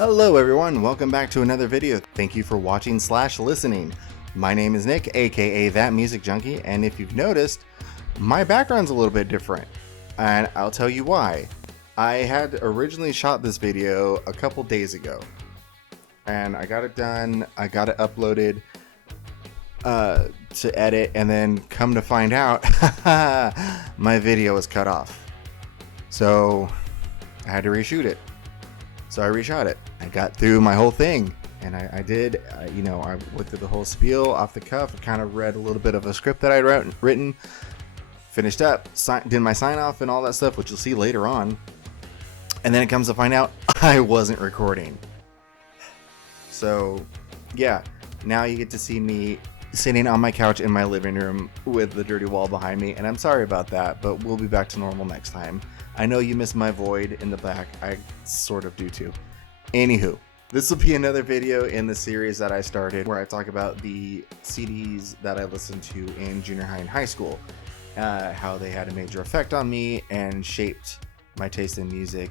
Hello everyone, welcome back to another video. Thank you for watching / listening. My name is Nick, aka That Music Junkie, and if you've noticed, my background's a little bit different, and I'll tell you why. I had originally shot this video a couple days ago, and I got it done, I got it uploaded to edit, and then come to find out, my video was cut off. So I had to reshoot it. So I reshot it. I got through my whole thing, and I went through the whole spiel off the cuff. I kind of read a little bit of a script that I'd written, finished up, did my sign off and all that stuff, which you'll see later on. And then it comes to find out I wasn't recording. So yeah, now you get to see me sitting on my couch in my living room with the dirty wall behind me, and I'm sorry about that, but we'll be back to normal next time. I know you missed my void in the back. I sort of do too. Anywho, this will be another video in the series that I started where I talk about the CDs that I listened to in junior high and high school, how they had a major effect on me and shaped my taste in music.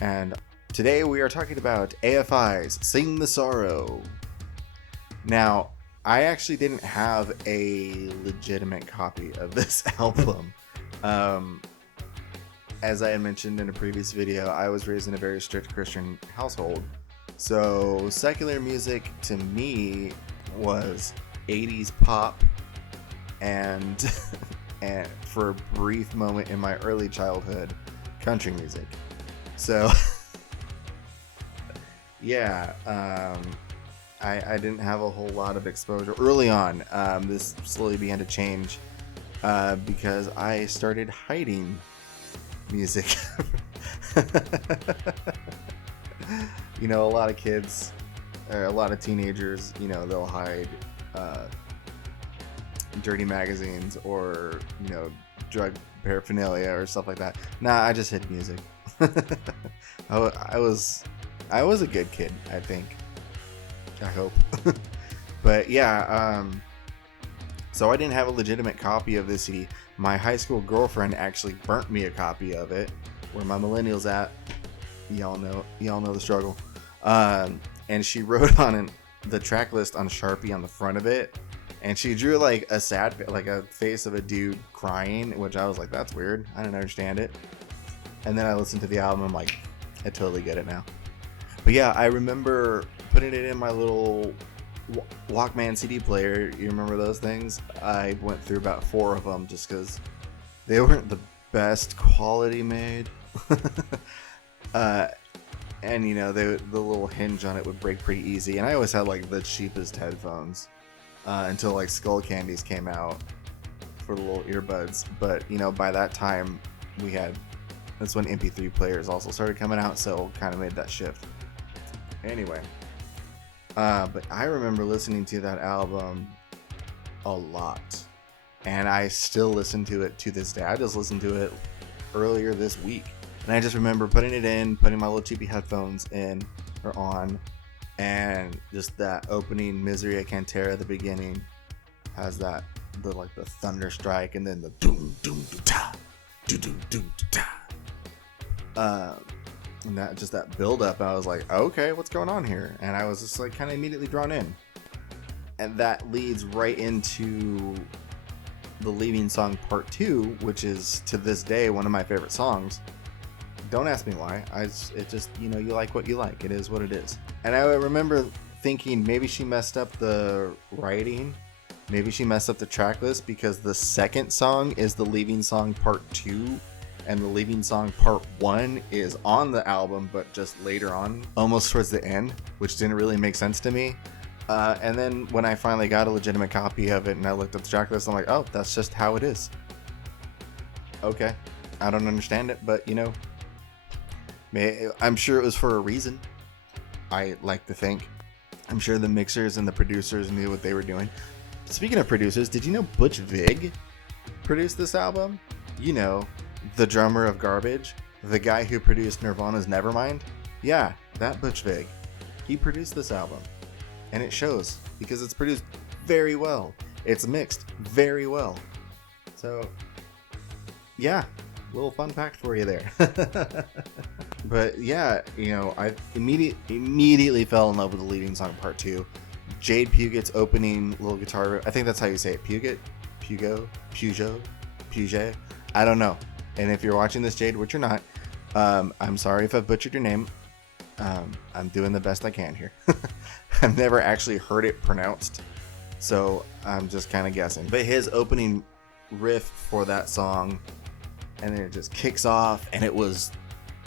And today we are talking about AFI's Sing the Sorrow. Now, I actually didn't have a legitimate copy of this album. As I had mentioned in a previous video, I was raised in a very strict Christian household. So secular music to me was 80s pop and for a brief moment in my early childhood, country music. So yeah, I didn't have a whole lot of exposure early on. This slowly began to change because I started hiding music. You know, a lot of kids, or a lot of teenagers, you know, they'll hide dirty magazines or, you know, drug paraphernalia or stuff like that. Nah, I just hid music. I was a good kid, I think. I hope. But yeah, so I didn't have a legitimate copy of this CD. My high school girlfriend actually burnt me a copy of it. Where my millennials at? Y'all know the struggle. And she wrote on the track list on Sharpie on the front of it, and she drew like a face of a dude crying, which I was like, that's weird. I didn't understand it. And then I listened to the album. I'm like, I totally get it now. But yeah, I remember putting it in my little Walkman CD player. You remember those things? I went through about 4 of them just because they weren't the best quality made. And you know, the little hinge on it would break pretty easy, and I always had like the cheapest headphones until like Skull Candies came out for the little earbuds. But you know, by that time that's when MP3 players also started coming out, so kind of made that shift. Anyway, but I remember listening to that album a lot, and I still listen to it to this day. I just listened to it earlier this week, and I just remember putting my little cheapy headphones on, and just that opening Misery at Cantera at the beginning has the thunder strike, and then the doom doom ta doom doom doom ta. And that build up, I was like, okay, what's going on here? And I was just like kind of immediately drawn in. And that leads right into the leading song part 2, which is to this day one of my favorite songs. Don't ask me why. It just, you know, you like what you like. It is what it is. And I remember thinking maybe she messed up the writing. Maybe she messed up the track list, because the second song is the leading song part 2. And the leading song part 1 is on the album, but just later on, almost towards the end, which didn't really make sense to me. And then when I finally got a legitimate copy of it and I looked at the track list, I'm like, oh, that's just how it is. Okay, I don't understand it, but you know, I'm sure it was for a reason. I like to think. I'm sure the mixers and the producers knew what they were doing. Speaking of producers, did you know Butch Vig produced this album? You know, the drummer of Garbage, the guy who produced Nirvana's Nevermind. Yeah, that Butch Vig. He produced this album, and it shows because it's produced very well. It's mixed very well. So yeah, little fun fact for you there. But yeah, you know, I immediately fell in love with the leading song part 2. Jade Puget's opening little guitar. I think that's how you say it. Puget, Puget. I don't know. And if you're watching this, Jade, which you're not, I'm sorry if I've butchered your name. I'm doing the best I can here. I've never actually heard it pronounced, so I'm just kind of guessing. But his opening riff for that song, and then it just kicks off, and it was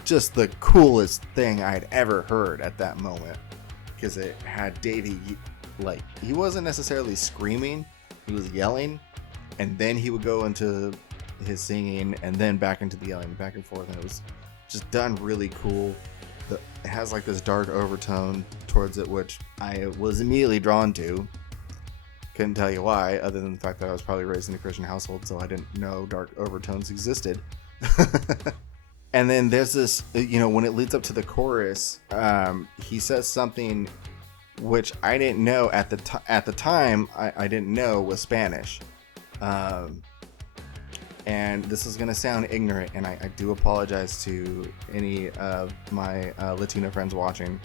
just the coolest thing I'd ever heard at that moment, because it had Davey, like, he wasn't necessarily screaming, he was yelling, and then he would go into his singing, and then back into the yelling, back and forth, and it was just done really cool. It has like this dark overtone towards it, which I was immediately drawn to. Couldn't tell you why, other than the fact that I was probably raised in a Christian household, so I didn't know dark overtones existed. And then there's this, you know, when it leads up to the chorus, he says something which I didn't know at the time. I didn't know was Spanish, and this is gonna sound ignorant, and I do apologize to any of my Latino friends watching.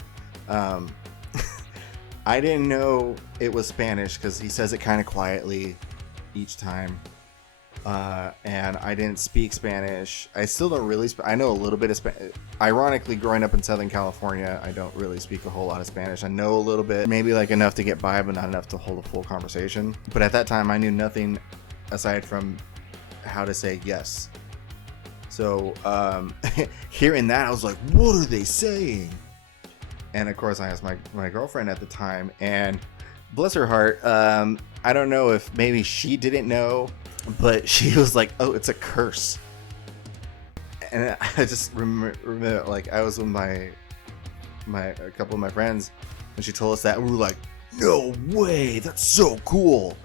I didn't know it was Spanish because he says it kind of quietly each time. And I didn't speak Spanish. I still don't really I know a little bit of Spanish. Ironically, growing up in Southern California, I don't really speak a whole lot of Spanish. I know a little bit, maybe like enough to get by, but not enough to hold a full conversation. But at that time, I knew nothing aside from how to say yes. So hearing that, I was like, what are they saying? And of course, I asked my girlfriend at the time, and bless her heart, I don't know if maybe she didn't know, but she was like, oh, it's a curse. And I just remember, like, I was with a couple of my friends, and she told us that, and we were like, no way, that's so cool.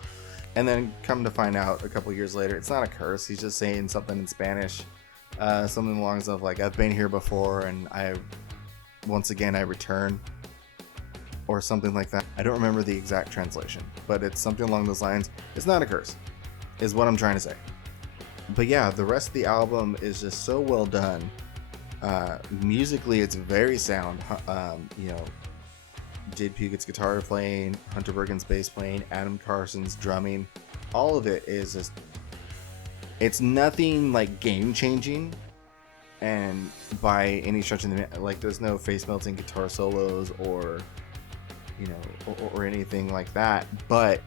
And then come to find out a couple years later, it's not a curse. He's just saying something in Spanish, something along the lines of like, I've been here before, and once again I return, or something like that. I don't remember the exact translation, but it's something along those lines. It's not a curse, is what I'm trying to say. But yeah, the rest of the album is just so well done. Musically, it's very sound. You know, Jade Puget's guitar playing, Hunter Bergen's bass playing, Adam Carson's drumming, all of it is just, it's nothing like game changing, and by any stretch of the, like, there's no face melting guitar solos or, you know, or anything like that, but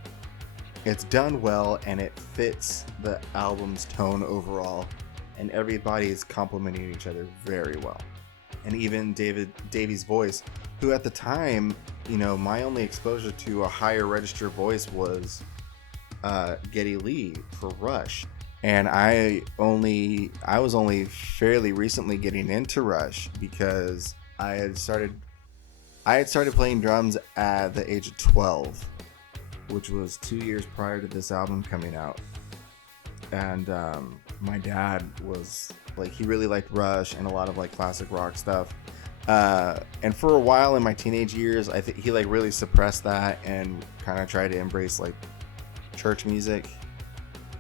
it's done well and it fits the album's tone overall, and everybody is complementing each other very well. And even Davey's voice, who at the time, you know, my only exposure to a higher register voice was Geddy Lee for Rush. And I was only fairly recently getting into Rush because I had started playing drums at the age of 12, which was 2 years prior to this album coming out. And my dad was like, he really liked Rush and a lot of like classic rock stuff. And for a while in my teenage years, I think he like really suppressed that and kind of tried to embrace like church music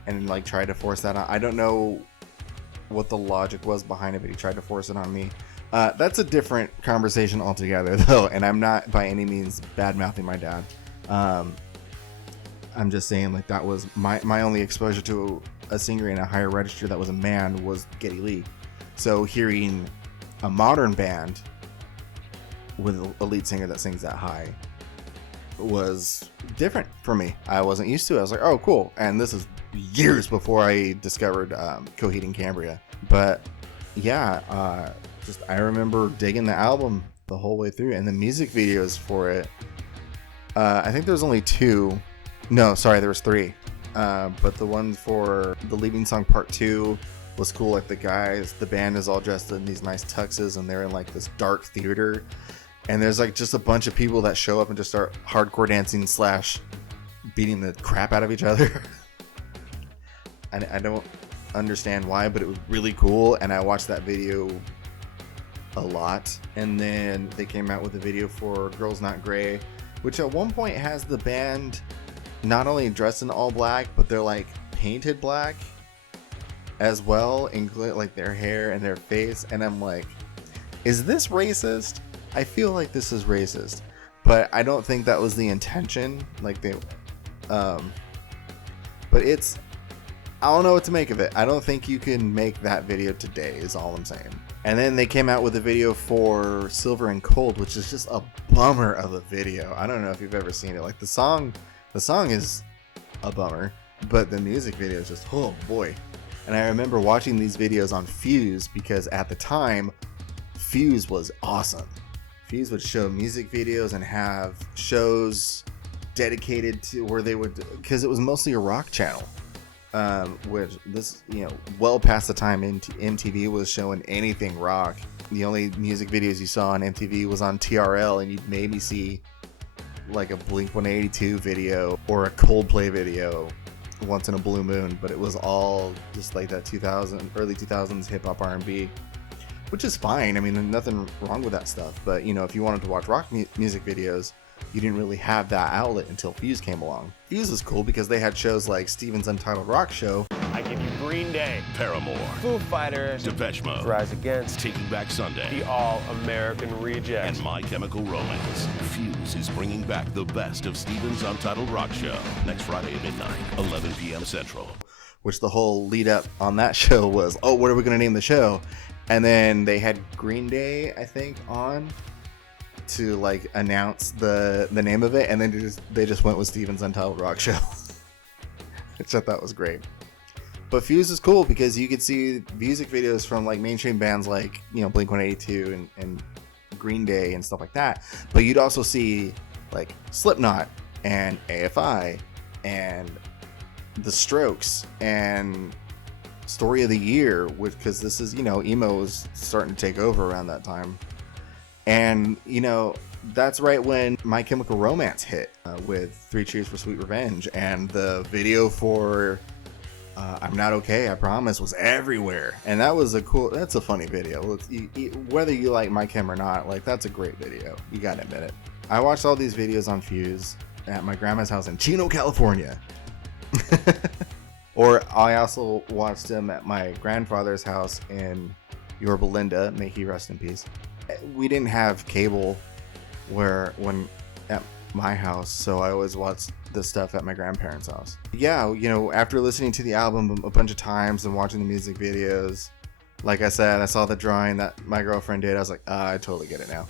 and like tried to force that on. I don't know what the logic was behind it, but he tried to force it on me. That's a different conversation altogether though, and I'm not by any means bad mouthing my dad. I'm just saying, like, that was my only exposure to a singer in a higher register that was a man was Geddy Lee. So hearing a modern band with a lead singer that sings that high was different for me. I wasn't used to it. I was like, oh, cool. And this is years before I discovered Coheed and Cambria. But yeah, just I remember digging the album the whole way through, and the music videos for it. I think there was only two. No, sorry, there was three. But the one for the leading song part 2 was cool. Like the band is all dressed in these nice tuxes, and they're in like this dark theater. And there's like just a bunch of people that show up and just start hardcore dancing / beating the crap out of each other. I don't understand why, but it was really cool. And I watched that video a lot. And then they came out with a video for Girls Not Grey, which at one point has the band not only dressed in all black, but they're like painted black as well, including like their hair and their face. And I'm like, Is this racist? I feel like this is racist, but I don't think that was the intention. Like they, but it's, I don't know what to make of it. I don't think you can make that video today, is all I'm saying. And then they came out with a video for Silver and Cold, which is just a bummer of a video. I don't know if you've ever seen it. Like the song is a bummer, but the music video is just, oh boy. And I remember watching these videos on Fuse because at the time, Fuse was awesome. Fuse would show music videos and have shows dedicated to where they would, because it was mostly a rock channel. Which this, well past the time MTV was showing anything rock. The only music videos you saw on MTV was on TRL, and you'd maybe see like a Blink-182 video or a Coldplay video once in a blue moon, but it was all just like that early 2000s hip-hop R&B, which is fine. I mean, nothing wrong with that stuff, but if you wanted to watch rock music videos, you didn't really have that outlet until Fuse came along. Fuse was cool because they had shows like Steven's Untitled Rock Show. I give you Green Day, Paramore, Foo Fighters, Depeche Mode, Rise Against, Taking Back Sunday, The All-American Rejects, and My Chemical Romance. Fuse is bringing back the best of Steven's Untitled Rock Show next Friday at midnight, 11 p.m. Central. Which the whole lead up on that show was, oh, what are we going to name the show? And then they had Green Day, I think, on to like announce the name of it, and then they just went with Steven's Untitled Rock Show, which I thought was great. But Fuse is cool because you could see music videos from like mainstream bands like Blink-182 and Green Day and stuff like that, but you'd also see like Slipknot and AFI and The Strokes and Story of the Year, because this is emo was starting to take over around that time. And, that's right when My Chemical Romance hit with 3 Cheers for Sweet Revenge. And the video for I'm Not Okay, I Promise was everywhere. And that's a funny video. Whether you like My Chem or not, like, that's a great video. You gotta admit it. I watched all these videos on Fuse at my grandma's house in Chino, California. Or I also watched them at my grandfather's house in Yorba Linda. May he rest in peace. We didn't have cable when at my house, so I always watched the stuff at my grandparents' house. Yeah, after listening to the album a bunch of times and watching the music videos, like I said, I saw the drawing that my girlfriend did. I was like, I totally get it now.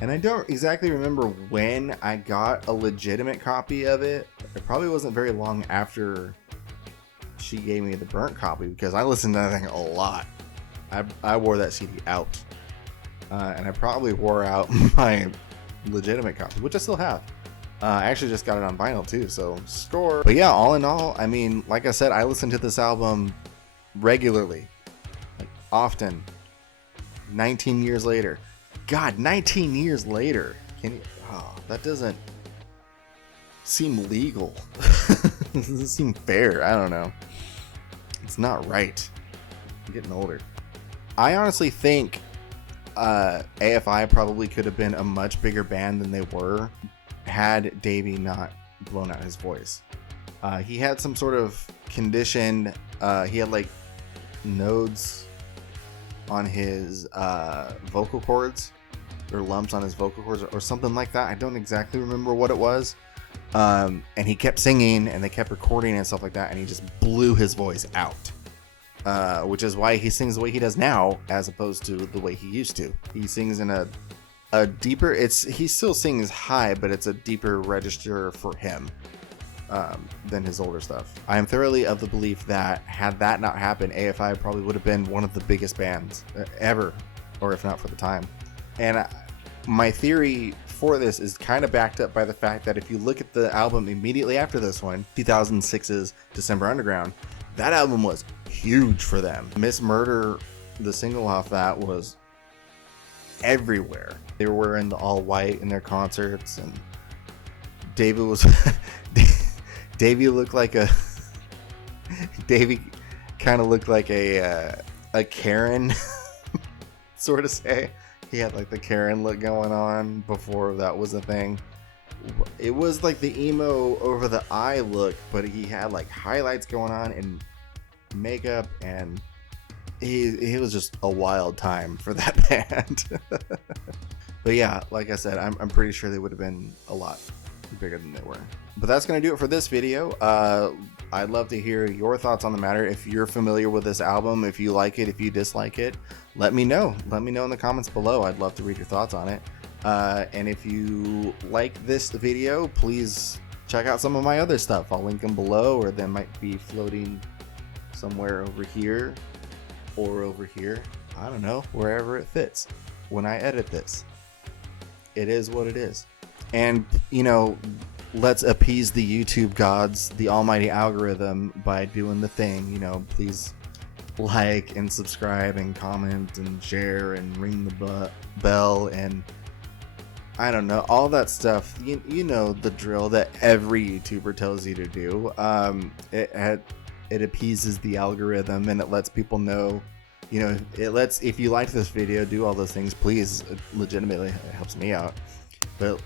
And I don't exactly remember when I got a legitimate copy of it. It probably wasn't very long after she gave me the burnt copy, because I listened to that thing a lot. I wore that CD out. And I probably wore out my legitimate copy, which I still have. I actually just got it on vinyl too, so score. But yeah, all in all, I mean, like I said, I listen to this album regularly, like often. 19 years later. God, 19 years later. That doesn't seem legal. Doesn't seem fair. I don't know. It's not right. I'm getting older. I honestly think AFI probably could have been a much bigger band than they were had Davey not blown out his voice. He had some sort of condition. He had like nodes on his vocal cords, or lumps on his vocal cords, or something like that. I don't exactly remember what it was. And he kept singing, and they kept recording and stuff like that, and he just blew his voice out. Which is why he sings the way he does now, as opposed to the way he used to. He sings in a deeper, he still sings high, but it's a deeper register for him than his older stuff. I am thoroughly of the belief that had that not happened, AFI probably would have been one of the biggest bands ever, or if not for the time. And my theory for this is kind of backed up by the fact that if you look at the album immediately after this one, 2006's December Underground, that album was huge for them. Miss Murder, the single off that, was everywhere. They were wearing the all white in their concerts, and Davey looked like a Davey kind of looked like a Karen sort of say. He had like the Karen look going on before that was a thing. It was like the emo over the eye look, but he had like highlights going on and makeup, and it was just a wild time for that band. But yeah, like I said, I'm pretty sure they would have been a lot bigger than they were. But that's going to do it for this video. I'd love to hear your thoughts on the matter. If you're familiar with this album, if you like it, if you dislike it, let me know. Let me know in the comments below. I'd love to read your thoughts on it. And if you like this video, please check out some of my other stuff. I'll link them below, or they might be floating somewhere over here or over here. I don't know, wherever it fits when I edit this. It is what it is. And, you know, let's appease the YouTube gods, the almighty algorithm, by doing the thing. You know, please like and subscribe and comment and share and ring the bell and I don't know, all that stuff. You know the drill that every YouTuber tells you to do. It appeases the algorithm and it lets people know, you know, if you liked this video, do all those things, please. Legitimately, it helps me out. But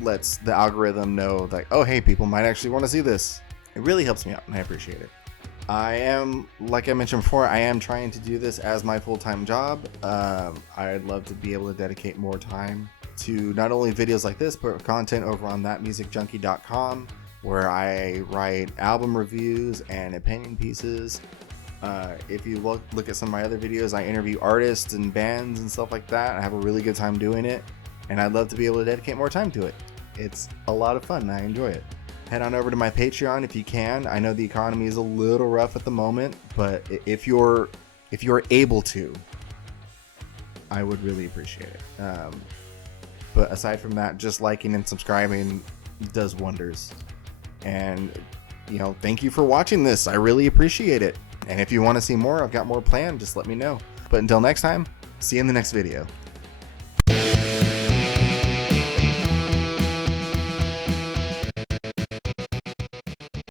lets the algorithm know, like, oh hey, people might actually want to see this. It really helps me out and I appreciate it. I am, like I mentioned before, I am trying to do this as my full-time job. I'd love to be able to dedicate more time to not only videos like this, but content over on thatmusicjunkie.com, where I write album reviews and opinion pieces. If you look at some of my other videos, I interview artists and bands and stuff like that. I have a really good time doing it, and I'd love to be able to dedicate more time to it. It's a lot of fun and I enjoy it. Head on over to my Patreon if you can. I know the economy is a little rough at the moment, but if you're able to, I would really appreciate it. But aside from that, just liking and subscribing does wonders. And, you know, thank you for watching this. I really appreciate it. And if you want to see more, I've got more planned. Just let me know. But until next time, see you in the next video.